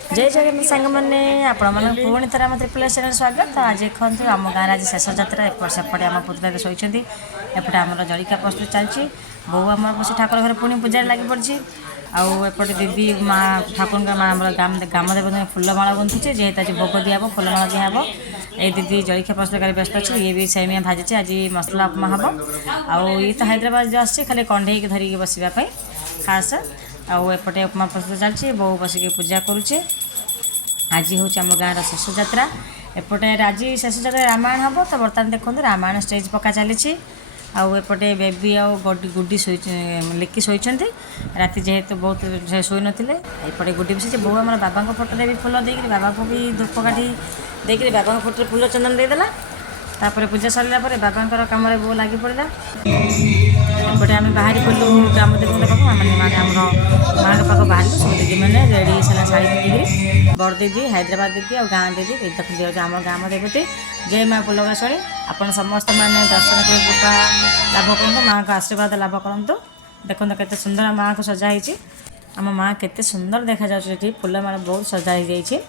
जय जगन्नाथ सांग मैंने आपण पुणी थर आम त्रिपुल चैनल स्वागत। आज देखते आम गाँव आज शेष जात्रा एपट सेपटे आम पुतला शोती एपटे आम जलिका प्रस्तुत चलती बो आम बस ठाकुर घर पुणी पूजा लगी पड़ी आपटे दीदी माँ ठाकुर का माँ ग्रामदेव फुलमाला गुंथुचे जेहेतु आज भोग दिहब फुलमाला दिहब ये दीदी जलिका प्रस्तुत कर व्यस्त अच्छे ये भी सेमिया भाजी आज मसला उपमा हम आई तो हैदराबाद जो आसे खाली कंढे धरिकी बसवाई खास आउपटे उपमा प्रस्तुत चलती बो बसिक पूजा करुचे। आज हूँ आम गाँव शेष जात्रा एपटे आज शेष जात्रा रामायण हम तो बर्तमान देखते रामायण स्टेज पक्का चली आउपटे बेबी आउ गुड्डी लिखि शोचती राति जेहेतु बहुत शुई नथिले एपटे गुड्डी बसी बो आम बाबा फोटो भी फुल देकर बाबा को भी धूप काठी देकर बाबा फोटो फुल चंदन देदेला तापर पूजा सरला बाबा कम बो लगी पड़ा एपटे आम बाहर पड़ू ग्रामदेव पाक मैंने आम माँ पाक बाहर सब दीदी मैंने रेडी सारा शाढ़ी पिंधिकी बड़ दीदी हैदराबाद दीदी और गाँ दीदी देखते आम ग्राम देवती जय माँ पुलगाशणी आपन समस्त मैंने दर्शन कर कृपा लाभ करूँ माँ का आशीर्वाद लाभ करूँ। देखो केते सुंदर माँ को सजाई आम माँ केते सुंदर देखा जाए फुलमाला बहुत सजाई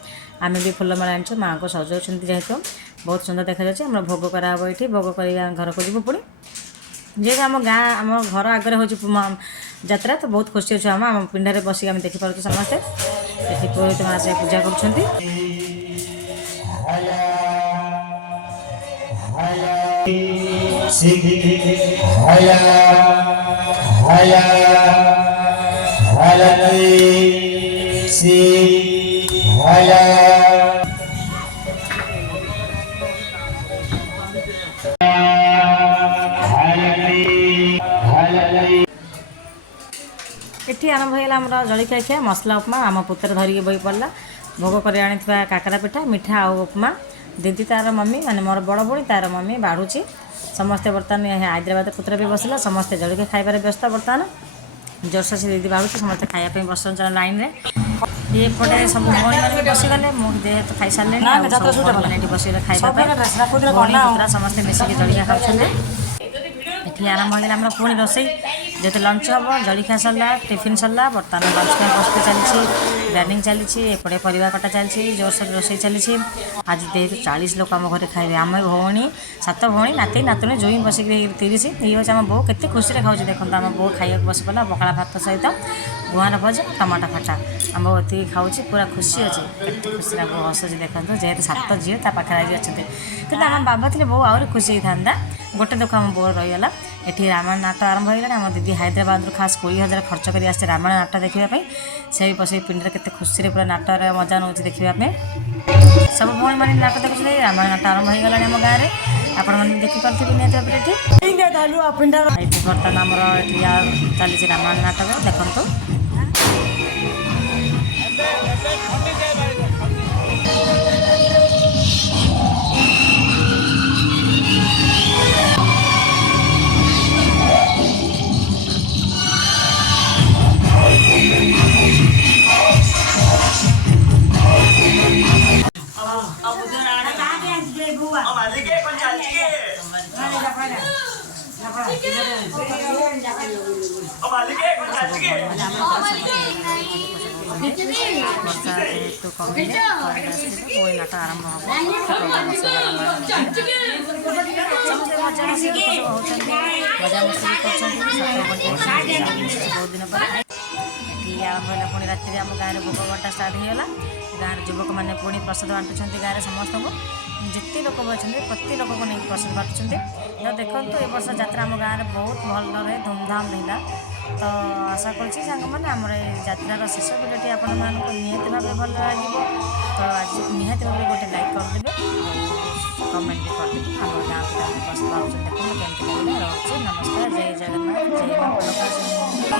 आम भी फुलमाला आनी माँ को सजाऊँ जेहेतु बहुत सुंदर देखा जाए आम भोग कराब ये भोग कर घर को जीव पुणी जेहेतु आम गाँ आम घर आगे हूँ जात्रा तो बहुत खुशी अच्छे आम पिंडारे बसिक आम देखिपुर समस्ते ये पुरोहित माँ से पूजा कर ये आरंभ होगा जलिका खिया मसला उपमा आम पुत्र धरिकी बही पड़ा भोग कर आनी काकरा पिठा मिठा आउ उपमा दीदी तार मम्मी माने मोर बड़ भौणी तार मम्मी बाढ़ुची समस्ते बर्तमान हैदराबाद पुत्र भी बसला समस्ते जलिका खाइबार व्यस्त बर्तमान जोरसोर से दीदी बाढ़ुची समस्ते खायापी बस लाइन में ये पटे सब भौणी मैंने बसीगले मुझे तो खाई सारे मैंने बसगले खाइबा समस्ते मिसिक जलिका खाऊँ। ये आरंभ होगा पुणी रोसई जेते लंच हम जलिखा सरला टिफिन सरला बर्तमान लंच में प्रस्तुत चली ब्रांडिंग चली एपटे परिवा कटा चली जोरसोर रोसई चली आज जेहतु 40 लोक आम घर खाइबे आम भौणी 7 भौणी नाती नातुणी जुई बसिक 30 ये हूँ आम बो के खुशी खाऊँ देखते आम बो खाइबा बस पड़ा पखाड़ा भात सहित गुआर भजा टमाटो खटा आम बो ये खाऊँ पूरा खुशी अच्छे के खुशी बो हसुची देखते जेहतु 7 झील पाखे अच्छा कि आम बाबा थे बो आहरी खुशी होता गोटे दुख आम बो रहीगला ये रामायण नाट आरंभ होगा आम दीदी हैदराबाद खास 20,000 खर्च कर आसे रामायण नाट देखापी से भी बस पिंड के खुशी पूरा नाटर मजा नौ देखापी सब भौणी मैंने नाट देखुए रामायण नाट आरंभ होगा आम गाँव में आपण मैंने देखिपे निहत बर्तमान आमर चली रामायण नाटक देखु वर्षा जेहेतु कमी पुणी नाट आरंभ हम मजा मस्ती मजा मस्ती बहुत दिन पर ये आरंभ है पुणी राति आम गाँव में भोग बटा स्टार्ट होगा गाँव युवक मैंने पुणी प्रसाद बांटुंट गाँव में समस्त को जिते लोक अच्छे प्रति लोक को नहीं प्रसाद बांटुंट तो देखो ये वर्ष जात्रा आम गाँव में बहुत भल धूमधाम रहा तो आशा करुँच मैंने आमर यात्रार शेष भिडियोटी आपण निहत भाव भल लगे तो आज निहत भाव गोटे लाइक करदे कमेंट भी करदे आम गाँव को बस देखो केमती लगे रोचे नमस्कार जय जगन्नाथ जय माँ।